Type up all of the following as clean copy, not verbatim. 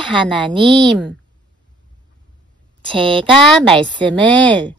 하나님, 제가 말씀을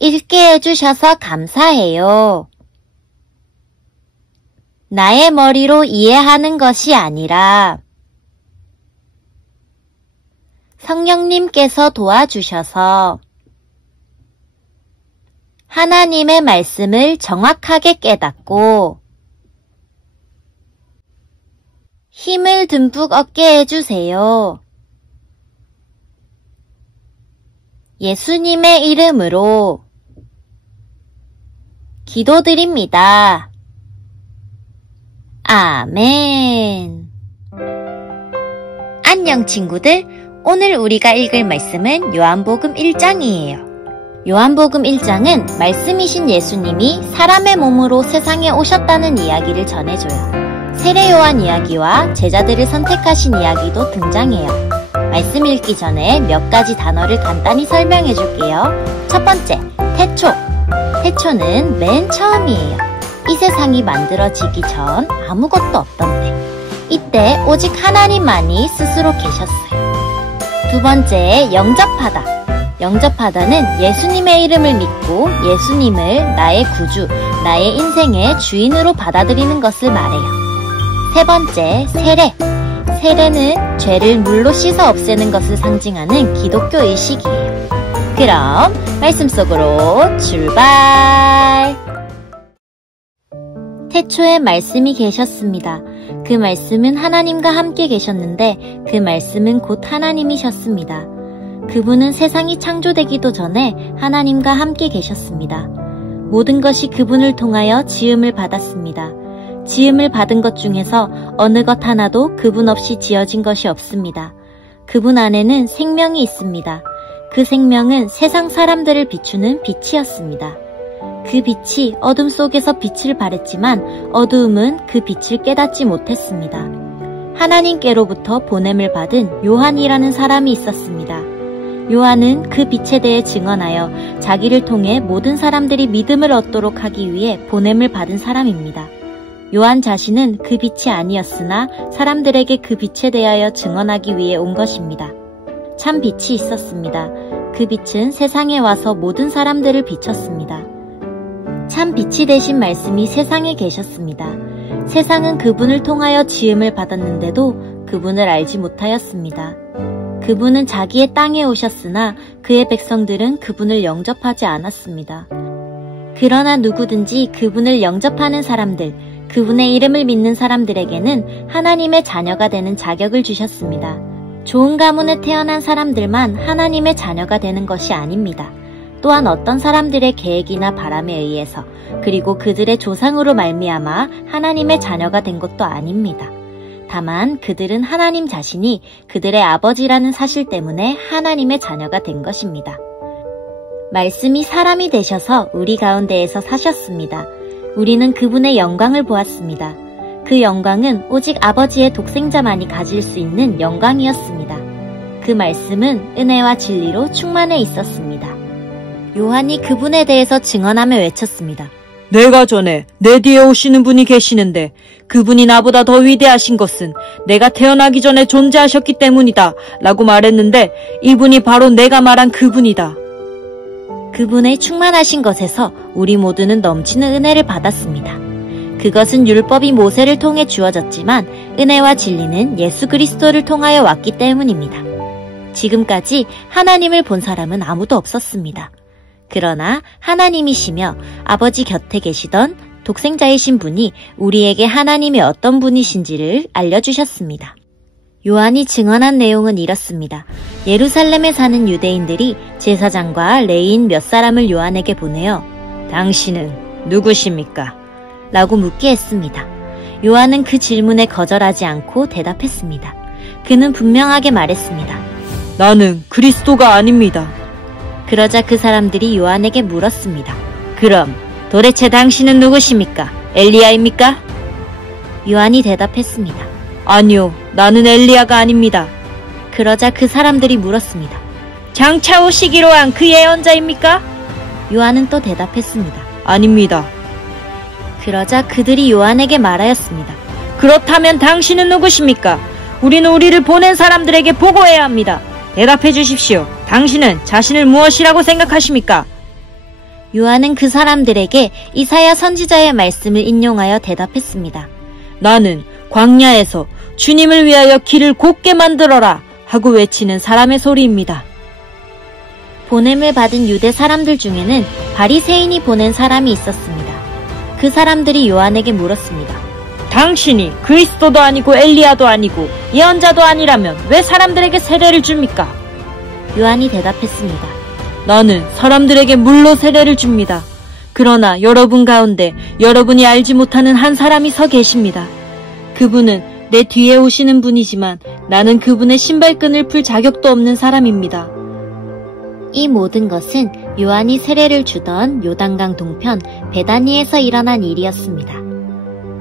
읽게 해주셔서 감사해요. 나의 머리로 이해하는 것이 아니라 성령님께서 도와주셔서 하나님의 말씀을 정확하게 깨닫고 힘을 듬뿍 얻게 해주세요. 예수님의 이름으로 기도드립니다. 아멘. 안녕 친구들, 오늘 우리가 읽을 말씀은 요한복음 1장이에요. 요한복음 1장은 말씀이신 예수님이 사람의 몸으로 세상에 오셨다는 이야기를 전해줘요. 세례 요한 이야기와 제자들을 선택하신 이야기도 등장해요. 말씀 읽기 전에 몇 가지 단어를 간단히 설명해 줄게요. 첫 번째, 태초. 태초는 맨 처음이에요. 이 세상이 만들어지기 전 아무것도 없던 때. 이때 오직 하나님만이 스스로 계셨어요. 두 번째, 영접하다. 영접하다는 예수님의 이름을 믿고 예수님을 나의 구주, 나의 인생의 주인으로 받아들이는 것을 말해요. 세 번째, 세례. 세례는 죄를 물로 씻어 없애는 것을 상징하는 기독교 의식이에요. 그럼 말씀 속으로 출발! 태초에 말씀이 계셨습니다. 그 말씀은 하나님과 함께 계셨는데 그 말씀은 곧 하나님이셨습니다. 그분은 세상이 창조되기도 전에 하나님과 함께 계셨습니다. 모든 것이 그분을 통하여 지음을 받았습니다. 지음을 받은 것 중에서 어느 것 하나도 그분 없이 지어진 것이 없습니다. 그분 안에는 생명이 있습니다. 그 생명은 세상 사람들을 비추는 빛이었습니다. 그 빛이 어둠 속에서 빛을 발했지만 어두움은 그 빛을 깨닫지 못했습니다. 하나님께로부터 보냄을 받은 요한이라는 사람이 있었습니다. 요한은 그 빛에 대해 증언하여 자기를 통해 모든 사람들이 믿음을 얻도록 하기 위해 보냄을 받은 사람입니다. 요한 자신은 그 빛이 아니었으나 사람들에게 그 빛에 대하여 증언하기 위해 온 것입니다. 참 빛이 있었습니다. 그 빛은 세상에 와서 모든 사람들을 비췄습니다. 참 빛이 되신 말씀이 세상에 계셨습니다. 세상은 그분을 통하여 지음을 받았는데도 그분을 알지 못하였습니다. 그분은 자기의 땅에 오셨으나 그의 백성들은 그분을 영접하지 않았습니다. 그러나 누구든지 그분을 영접하는 사람들, 그분의 이름을 믿는 사람들에게는 하나님의 자녀가 되는 자격을 주셨습니다. 좋은 가문에 태어난 사람들만 하나님의 자녀가 되는 것이 아닙니다. 또한 어떤 사람들의 계획이나 바람에 의해서 그리고 그들의 조상으로 말미암아 하나님의 자녀가 된 것도 아닙니다. 다만 그들은 하나님 자신이 그들의 아버지라는 사실 때문에 하나님의 자녀가 된 것입니다. 말씀이 사람이 되셔서 우리 가운데에서 사셨습니다. 우리는 그분의 영광을 보았습니다. 그 영광은 오직 아버지의 독생자만이 가질 수 있는 영광이었습니다. 그 말씀은 은혜와 진리로 충만해 있었습니다. 요한이 그분에 대해서 증언하며 외쳤습니다. 내가 전에 내 뒤에 오시는 분이 계시는데 그분이 나보다 더 위대하신 것은 내가 태어나기 전에 존재하셨기 때문이다 라고 말했는데 이분이 바로 내가 말한 그분이다. 그분의 충만하신 것에서 우리 모두는 넘치는 은혜를 받았습니다. 그것은 율법이 모세를 통해 주어졌지만 은혜와 진리는 예수 그리스도를 통하여 왔기 때문입니다. 지금까지 하나님을 본 사람은 아무도 없었습니다. 그러나 하나님이시며 아버지 곁에 계시던 독생자이신 분이 우리에게 하나님이 어떤 분이신지를 알려주셨습니다. 요한이 증언한 내용은 이렇습니다. 예루살렘에 사는 유대인들이 제사장과 레위인 몇 사람을 요한에게 보내어 당신은 누구십니까? 라고 묻게 했습니다. 요한은 그 질문에 거절하지 않고 대답했습니다. 그는 분명하게 말했습니다. 나는 그리스도가 아닙니다. 그러자 그 사람들이 요한에게 물었습니다. 그럼 도대체 당신은 누구십니까? 엘리야입니까? 요한이 대답했습니다. 아니요, 나는 엘리야가 아닙니다. 그러자 그 사람들이 물었습니다. 장차 오시기로 한 그 예언자입니까? 요한은 또 대답했습니다. 아닙니다. 그러자 그들이 요한에게 말하였습니다. 그렇다면 당신은 누구십니까? 우리는 우리를 보낸 사람들에게 보고해야 합니다. 대답해 주십시오. 당신은 자신을 무엇이라고 생각하십니까? 요한은 그 사람들에게 이사야 선지자의 말씀을 인용하여 대답했습니다. 나는 광야에서 주님을 위하여 길을 곱게 만들어라 하고 외치는 사람의 소리입니다. 보냄을 받은 유대 사람들 중에는 바리새인이 보낸 사람이 있었습니다. 그 사람들이 요한에게 물었습니다. 당신이 그리스도도 아니고 엘리야도 아니고 예언자도 아니라면 왜 사람들에게 세례를 줍니까? 요한이 대답했습니다. 나는 사람들에게 물로 세례를 줍니다. 그러나 여러분 가운데 여러분이 알지 못하는 한 사람이 서 계십니다. 그분은 내 뒤에 오시는 분이지만 나는 그분의 신발끈을 풀 자격도 없는 사람입니다. 이 모든 것은 요한이 세례를 주던 요단강 동편 베다니에서 일어난 일이었습니다.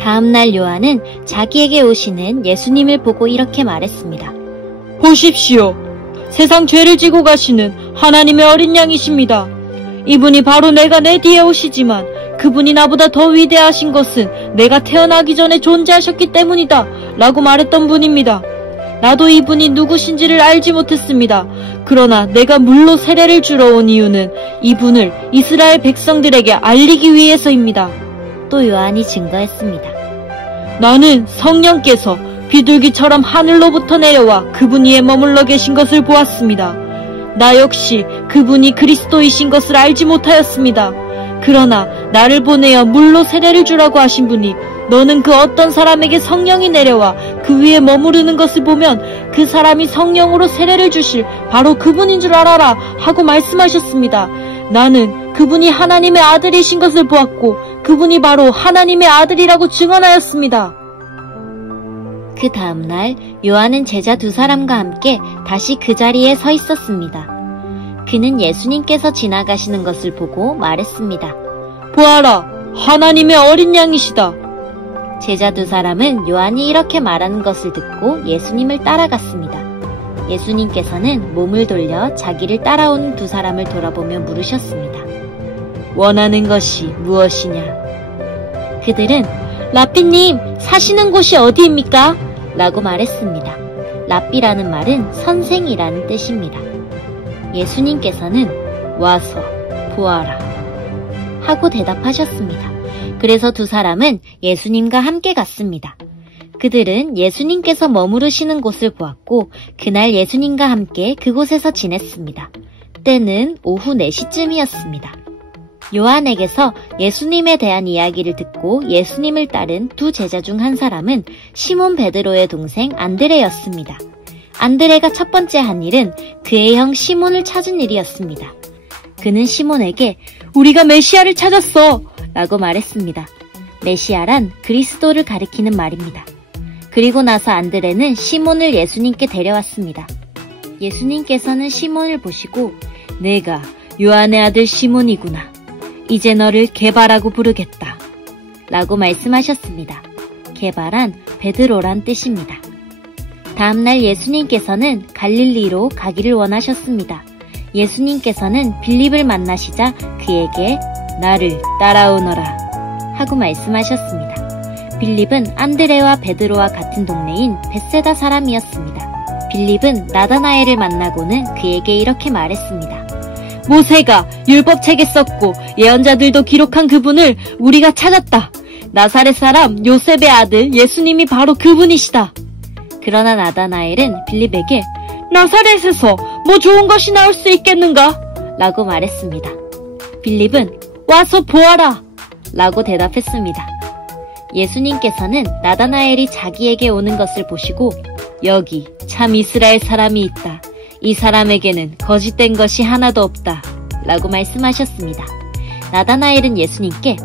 다음 날 요한은 자기에게 오시는 예수님을 보고 이렇게 말했습니다. 보십시오. 세상 죄를 지고 가시는 하나님의 어린 양이십니다. 이분이 바로 내가 내 뒤에 오시지만 그분이 나보다 더 위대하신 것은 내가 태어나기 전에 존재하셨기 때문이다 라고 말했던 분입니다. 나도 이분이 누구신지를 알지 못했습니다. 그러나 내가 물로 세례를 주러 온 이유는 이분을 이스라엘 백성들에게 알리기 위해서입니다. 또 요한이 증거했습니다. 나는 성령께서 비둘기처럼 하늘로부터 내려와 그분 위에 머물러 계신 것을 보았습니다. 나 역시 그분이 그리스도이신 것을 알지 못하였습니다. 그러나 나를 보내어 물로 세례를 주라고 하신 분이 너는 그 어떤 사람에게 성령이 내려와 그 위에 머무르는 것을 보면 그 사람이 성령으로 세례를 주실 바로 그분인 줄 알아라 하고 말씀하셨습니다. 나는 그분이 하나님의 아들이신 것을 보았고 그분이 바로 하나님의 아들이라고 증언하였습니다. 그 다음 날 요한은 제자 두 사람과 함께 다시 그 자리에 서 있었습니다. 그는 예수님께서 지나가시는 것을 보고 말했습니다. 보아라, 하나님의 어린 양이시다. 제자 두 사람은 요한이 이렇게 말하는 것을 듣고 예수님을 따라갔습니다. 예수님께서는 몸을 돌려 자기를 따라온 두 사람을 돌아보며 물으셨습니다. 원하는 것이 무엇이냐? 그들은 라삐님, 사시는 곳이 어디입니까? 라고 말했습니다. 라삐라는 말은 선생이라는 뜻입니다. 예수님께서는 와서 보아라 하고 대답하셨습니다. 그래서 두 사람은 예수님과 함께 갔습니다. 그들은 예수님께서 머무르시는 곳을 보았고 그날 예수님과 함께 그곳에서 지냈습니다. 때는 오후 4시쯤이었습니다. 요한에게서 예수님에 대한 이야기를 듣고 예수님을 따른 두 제자 중 한 사람은 시몬 베드로의 동생 안드레였습니다. 안드레가 첫 번째 한 일은 그의 형 시몬을 찾은 일이었습니다. 그는 시몬에게 우리가 메시아를 찾았어! 라고 말했습니다. 메시아란 그리스도를 가리키는 말입니다. 그리고 나서 안드레는 시몬을 예수님께 데려왔습니다. 예수님께서는 시몬을 보시고 내가 요한의 아들 시몬이구나. 이제 너를 게바라고 부르겠다. 라고 말씀하셨습니다. 게바란 베드로란 뜻입니다. 다음날 예수님께서는 갈릴리로 가기를 원하셨습니다. 예수님께서는 빌립을 만나시자 그에게 나를 따라오너라 하고 말씀하셨습니다. 빌립은 안드레와 베드로와 같은 동네인 벳세다 사람이었습니다. 빌립은 나다나엘을 만나고는 그에게 이렇게 말했습니다. 모세가 율법책에 썼고 예언자들도 기록한 그분을 우리가 찾았다. 나사렛 사람 요셉의 아들 예수님이 바로 그분이시다. 그러나 나다나엘은 빌립에게 나사렛에서 뭐 좋은 것이 나올 수 있겠는가? 라고 말했습니다. 빌립은 와서 보아라! 라고 대답했습니다. 예수님께서는 나다나엘이 자기에게 오는 것을 보시고 여기 참 이스라엘 사람이 있다. 이 사람에게는 거짓된 것이 하나도 없다. 라고 말씀하셨습니다. 나다나엘은 예수님께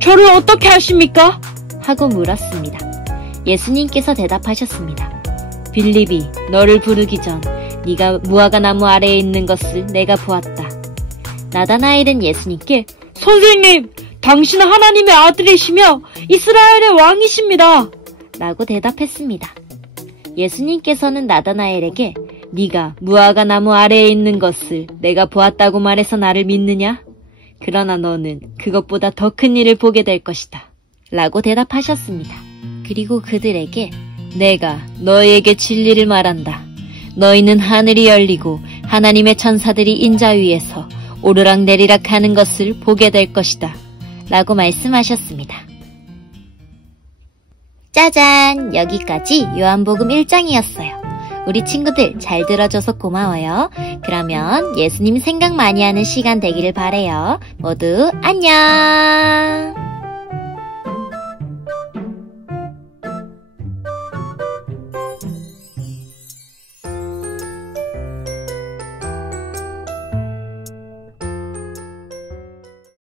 저를 어떻게 아십니까? 하고 물었습니다. 예수님께서 대답하셨습니다. 빌립이 너를 부르기 전 네가 무화과 나무 아래에 있는 것을 내가 보았다. 나다나엘은 예수님께 선생님, 당신은 하나님의 아들이시며 이스라엘의 왕이십니다. 라고 대답했습니다. 예수님께서는 나다나엘에게 네가 무화과 나무 아래에 있는 것을 내가 보았다고 말해서 나를 믿느냐? 그러나 너는 그것보다 더 큰 일을 보게 될 것이다. 라고 대답하셨습니다. 그리고 그들에게 내가 너희에게 진리를 말한다. 너희는 하늘이 열리고 하나님의 천사들이 인자 위에서 오르락내리락 하는 것을 보게 될 것이다. 라고 말씀하셨습니다. 짜잔! 여기까지 요한복음 1장이었어요. 우리 친구들 잘 들어줘서 고마워요. 그러면 예수님 생각 많이 하는 시간 되기를 바래요. 모두 안녕!